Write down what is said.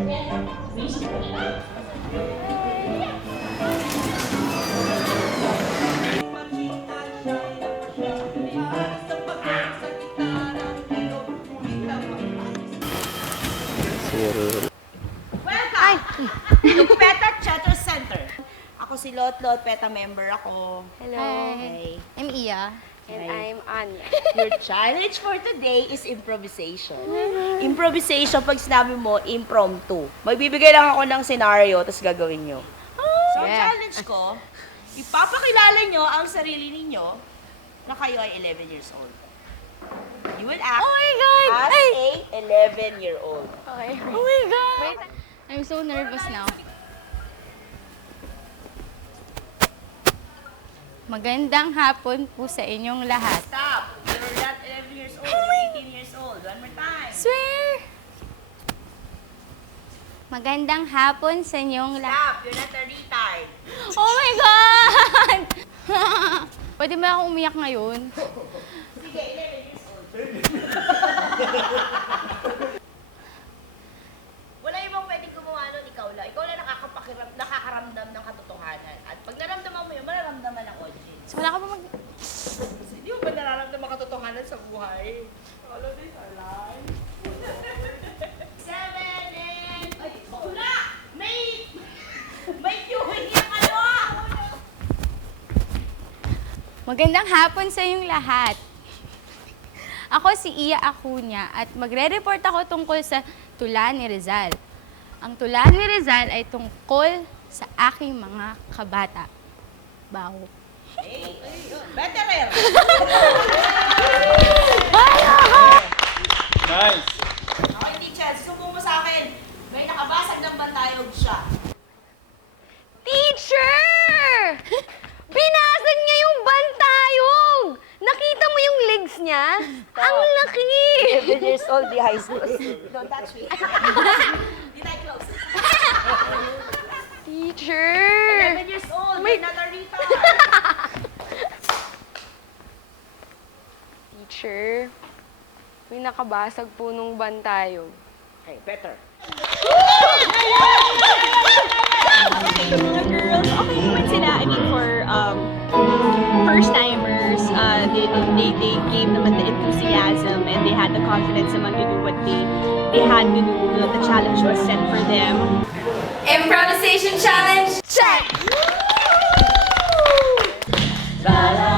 Welcome to PETA Chatter Center. Ako si Lot Lot, PETA member ako. Hello. Hey. I'm Iya. And Hi. I'm Anya. Your challenge for today is improvisation. Improvisation, pag sinabi mo, impromptu. Magbibigay lang ako ng scenario, tapos gagawin nyo. So, ang Yeah. challenge ko, ipapakilala nyo ang sarili ninyo na kayo ay 11 years old. You will act Oh my God! as Ay! a 11-year-old. Okay. Oh my God! I'm so nervous now. Magandang hapon po sa inyong lahat. Stop! You're not 11 years old, you're 18 years old. One more time. Swear! Magandang hapon sa inyong lahat. Stop! You're not a retard. Oh my God! Pwede ba ako umiyak ngayon? Sige, 11 years old. Wala ibang pwedeng gumawa nun, ikaw lang. Ikaw lang nakakaramdam ng katotohanan. At pag naramdaman mo yun, mararamdaman ng audience. Wala ka ba mag... Hindi mo ba nararamdaman ang katotohanan sa buhay? All of these are lies. 7 and... Ay, wala! May queuing yung ano! Magandang hapon sa inyong lahat. Ako si Iya Acuña at magre-report ako tungkol sa tula ni Rizal. Ang tula ni Rizal ay tungkol sa aking mga kabata. Baho. Hey, betterer! Nice! Okay, teacher, susumbong mo sa akin. May nakabasag ng bantayog siya. Teacher! Binasag niya yung bantayog! Nakita mo yung legs niya? Ang laki! 11 years old, di high school. Don't touch me. Di tayo close. Teacher! 11 years old, may not a retard. Teacher, may nakabasag po nung bantayog. Okay, better. Mga girls, okay naman sila. I mean, for first-timers, they gave naman the enthusiasm and they had the confidence naman to do what they had to do. The challenge was set for them. Improvisation challenge, check! La la